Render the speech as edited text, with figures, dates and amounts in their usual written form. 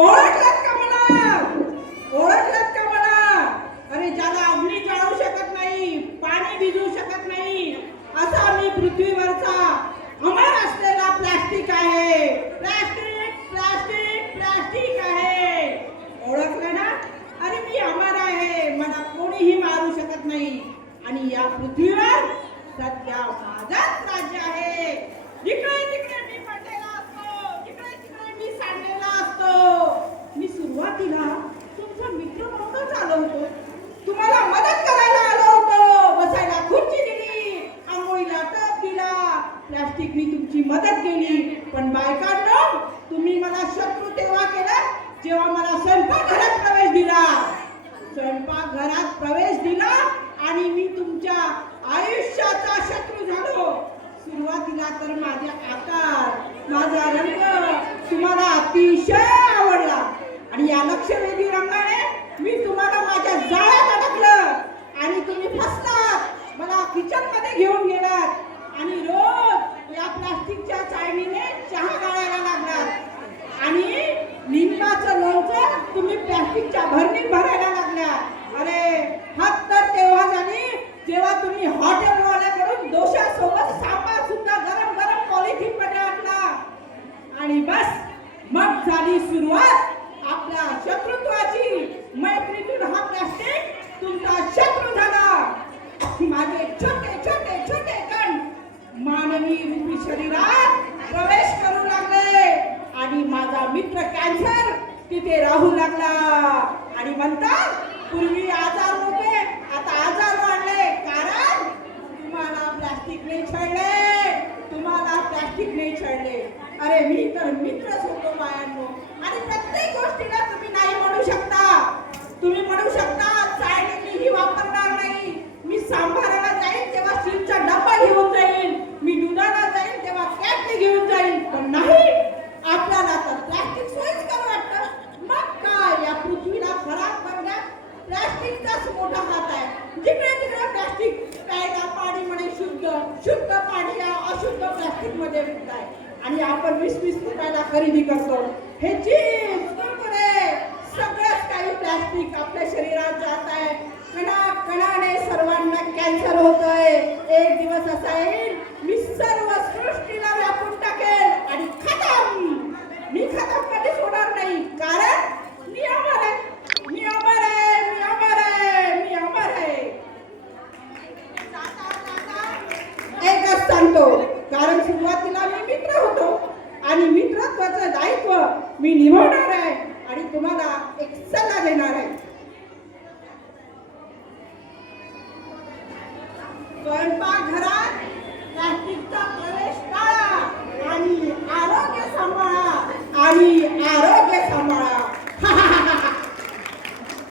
ओळखलात का मला? ओळखलात का मला? अरे ज्याला अग्नी जाळू शकत नाही, पाणी भिजवू शकत नाही, असा मी पृथ्वीवरचा अमर असलेला प्लास्टिक आहे. प्लास्टिक प्लास्टिक प्लास्टिक आहे. ओळखलं ना? अरे मी अमर आहे, मला कोणीही मारू शकत नाही. आणि या पृथ्वीवर सध्या माझाच राज्य आहे. जिकडे तिकडे मी पडलेला असतो, जिकडे तिकडे मी सांडलेला असतो. मी सुरुवातीला तुमचा मित्र म्हणूनच आलो होतो, तुम्हाला मदत करायला आलो होतो. बसायला खुर्ची दिली, आंघोळीला टब दिला, प्लास्टिकनी तुमची मदत केली. पण बायकांनो, तुम्ही मला शत्रू तेव्हा केलं जेव्हा मला स्वयंपाकघरात प्रवेश दिला. स्वयंपाकघरात प्रवेश दिला आणि मी तुमच्या आयुष्याचा शत्रू झालो. सुरुवातीला तर माझा आकार, माझा रंग तुम्हाला अतिशय आवडला आणि या लक्षवेधी रंगाने मी तुम्हाला माझ्या जाळ्यात अडकलं आणि तुम्ही फसलात. मला किचन मध्ये घेऊन गेलात आणि रोज या प्लास्टिकच्या चाळणीने चहा गाळायला लागलात आणि लिंबाचं लोणचं तुम्ही प्लास्टिकच्या भरणीत भरायला लागल्या. अरे हद तर तेव्हा झाली जेव्हा तुम्ही हॉटेलवाल्याकडून डोशासोबत सांबार सुद्धा गरम गरम पॉलिथिन मध्ये आणला. आणि बस मग झाली सुरुवात आपल्या शत्रुत्वाची. मैत्रीतून हा प्लास्टिक तुमचा शत्रू झाला. माझे छोटे छोटे छोटे कण मानवी रूपी शरीरात प्रवेश करू लागले आणि माझा मित्र कॅन्सर तिथे राहू लागला. आणि म्हणतात पूर्वी आजार होते, आता आजार वाढले, कारण तुम्हाला प्लास्टिक नाही छळले, तुम्हाला प्लास्टिक नाही छळले. अरे मी तर मित्रच होतो बायांनो. आणि प्रत्येक गोष्टीला तुम्ही नाही म्हणू शकता. तुम्ही म्हणू शकता चाळणी मी ही वापरणार नाही, मी सांभाराला जाईन तेव्हा स्टीलचा डब्बा घेऊन जाईन, मी दुधाला जाईन तेव्हा कॅटली घेऊन जाईन. पण नाही, आपल्याला तर प्लास्टिक सोयीस्कर वाटतं. मग काय, या पृथ्वीला खराब करण्यात प्लास्टिकचाच मोठा हात आहे. जिकडे तिकडे प्लास्टिक, प्यायला पाणी म्हणे शुद्ध, शुद्ध पाणी या अशुद्ध प्लास्टिक मध्ये विकताय आणि आपण 20-20 रुपयाला खरेदी करतो. हे चीज, कुरकुरे, सगळंच काही प्लास्टिक आपल्या शरीरात जात आहे. कणाकणाने सर्वांना कॅन्सर होतोय. एक दिवस असा येईल मी सर्व सृष्टीला व्यापून टाकेल आणि खतम. मी खतम कधीच होणार नाही, कारण मी अमर आहे, मी अमर आहे, मी अमर आहे, मी अमर आहे. एकच सांगतो, कारण सुरुवातीला मी मित्र होतो आणि मित्रत्वाचं दायित्व मी निभावणार आहे आणि तुम्हाला एक सल्ला देणार आहे. स्वयंपाकघरात प्लास्टिकचा